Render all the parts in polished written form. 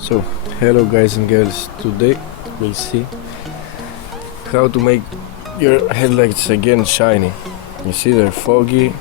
So, hello guys and girls, today we'll see how to make your headlights again shiny. You see they're foggy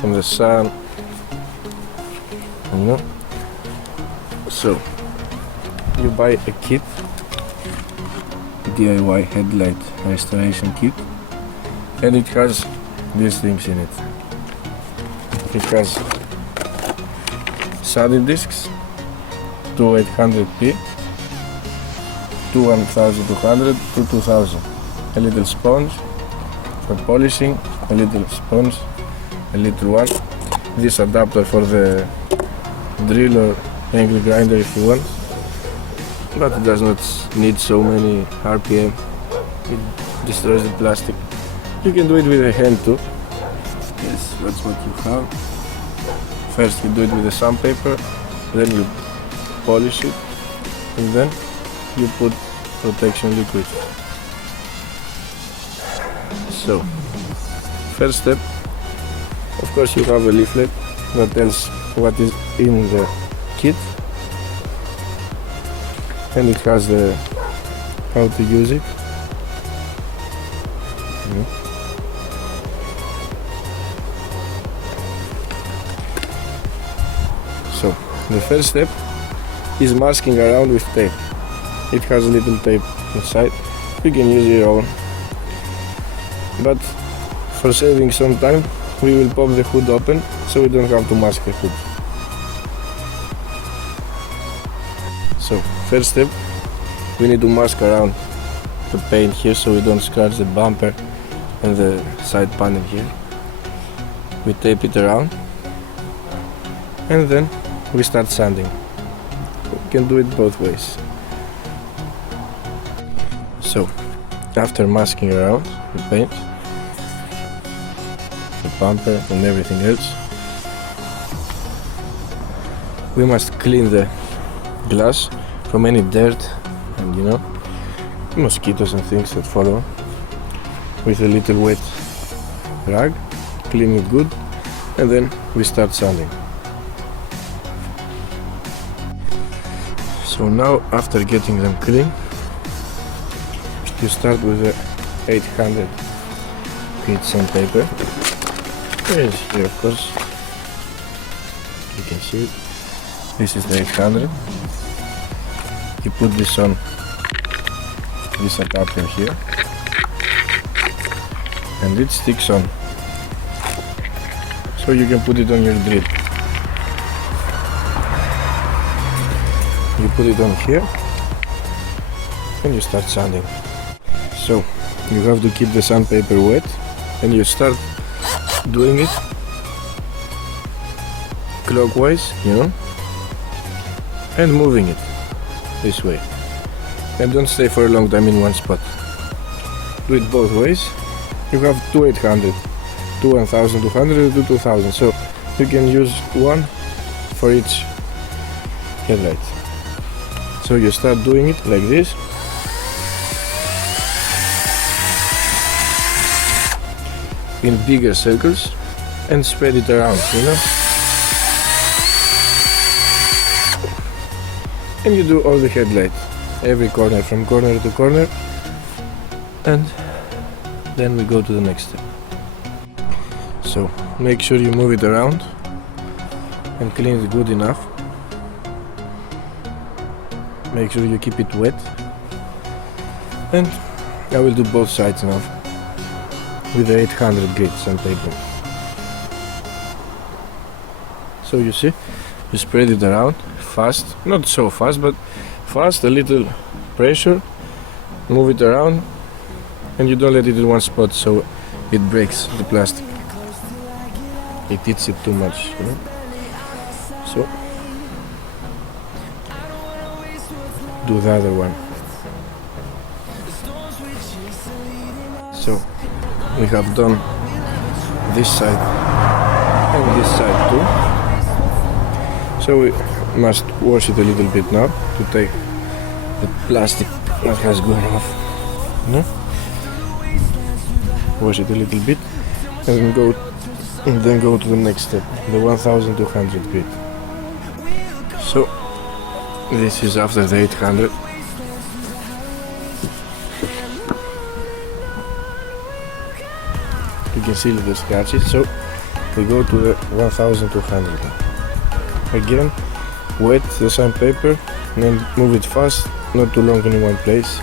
from the sun, you know. So, you buy a kit, DIY headlight restoration kit, and it has these things in it. It has sanding discs, to 800p, to 1200 to 2000, a little sponge for polishing, a little sponge, a little one, this adapter for the drill or angle grinder if you want, but it does not need so many RPM, it destroys the plastic. You can do it with a hand too. Yes, that's what you have. First you do it with the sandpaper, then you polish it, and then you put protection liquid. So, first step, of course you have a leaflet that tells what is in the kit, and it has the how to use it. So, the first step is masking around with tape. It has a little tape inside. You can use your own, but for saving some time we will pop the hood open so we don't have to mask the hood. So first step, we need to mask around the paint here so we don't scratch the bumper and the side panel here. We tape it around and then we start sanding. You can do it both ways. So, after masking around the paint, the bumper and everything else, we must clean the glass from any dirt and mosquitoes and things that follow with a little wet rag. Clean it good and then we start sanding. So now, after getting them clean, you start with the 800 grit sandpaper. There is here, of course, you can see it. This is the 800. You put this on this adapter here, and it sticks on, so you can put it on your drill. You put it on here and you start sanding. So you have to keep the sandpaper wet and you start doing it clockwise, and moving it this way. And don't stay for a long time in one spot. Do it both ways. You have two 800, two 1200, two 2000, so you can use one for each headlight. So you start doing it like this, in bigger circles, and spread it around, and you do all the headlight, every corner, from corner to corner, and then we go to the next step. So make sure you move it around and clean it good enough. Make sure you keep it wet, and I will do both sides now with the 800 grit sandpaper. So you see, you spread it around fast, not so fast, but fast, a little pressure, move it around, and you don't let it in one spot so it breaks the plastic. It eats it too much, So do the other one. So we have done this side and this side too. So we must wash it a little bit now to take the plastic that has gone off. Wash it a little bit and then go to the next step, the 1200 grit. So This is after the 800. You can see little scratches, so we go to the 1200 now. Again, wet the sandpaper and then move it fast, not too long in one place.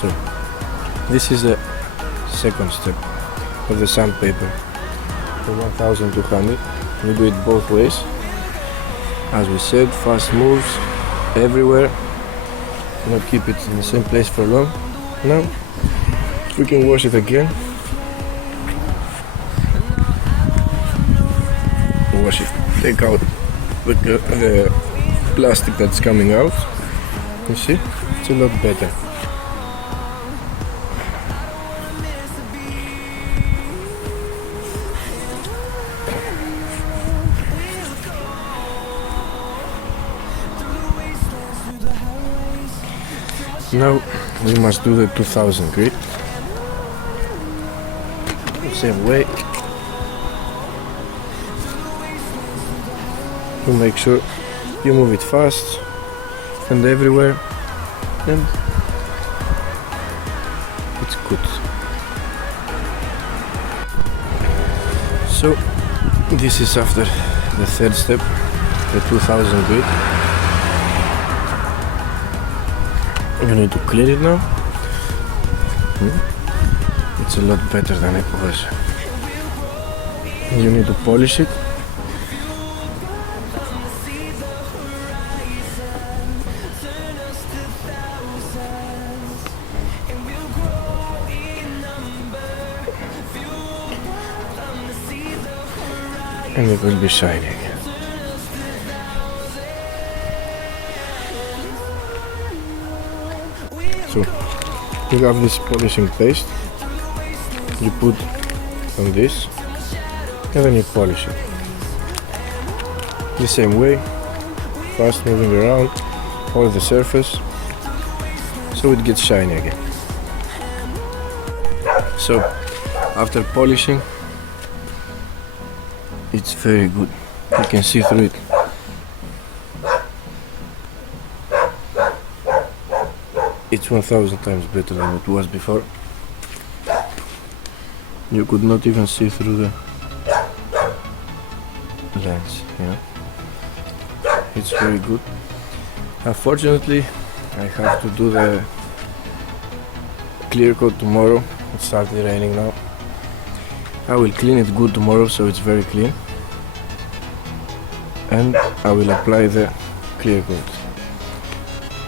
So this is the second step of the sandpaper for 1200. We do it both ways. As we said, fast moves everywhere, not keep it in the same place for long. Now we can wash it again. Wash it, take out the plastic that's coming out. You see, it's a lot better. Now we must do the 2000 grit. Same way. To make sure you move it fast and everywhere, and it's good. So this is after the third step, the 2000 grit. You need to clean it now. It's a lot better than it was. You need to polish it. And it will be shiny again. So you have this polishing paste, you put on this and then you polish it. The same way, fast moving around all the surface so it gets shiny again. So after polishing, it's very good. You can see through it. It's 1000 times better than it was before. You could not even see through the lens, you know. It's very good. Unfortunately, I have to do the clear coat tomorrow. It started raining now. I will clean it good tomorrow so it's very clean. And I will apply the clear coat.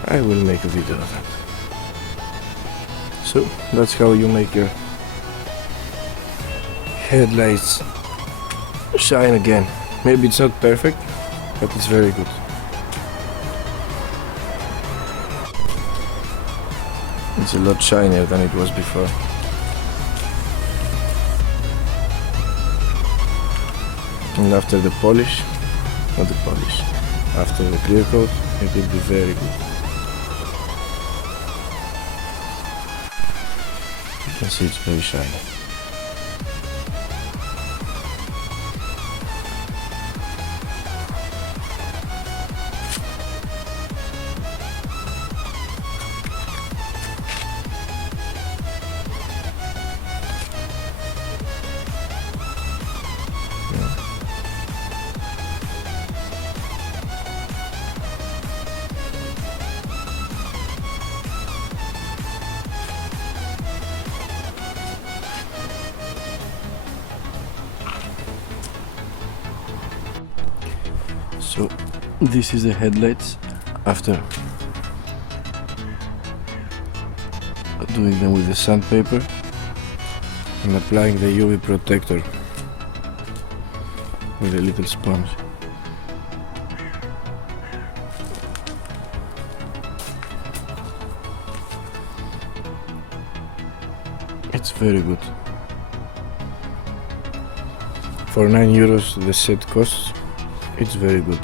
I will make a video of that. So that's how you make your headlights shine again. Maybe it's not perfect, but it's very good. It's a lot shinier than it was before. And after the polish, not the polish, after the clear coat, it will be very good. You can see it's very shiny. So this is the headlights after doing them with the sandpaper and applying the UV protector with a little sponge. It's very good. For €9 the set costs. It's very good.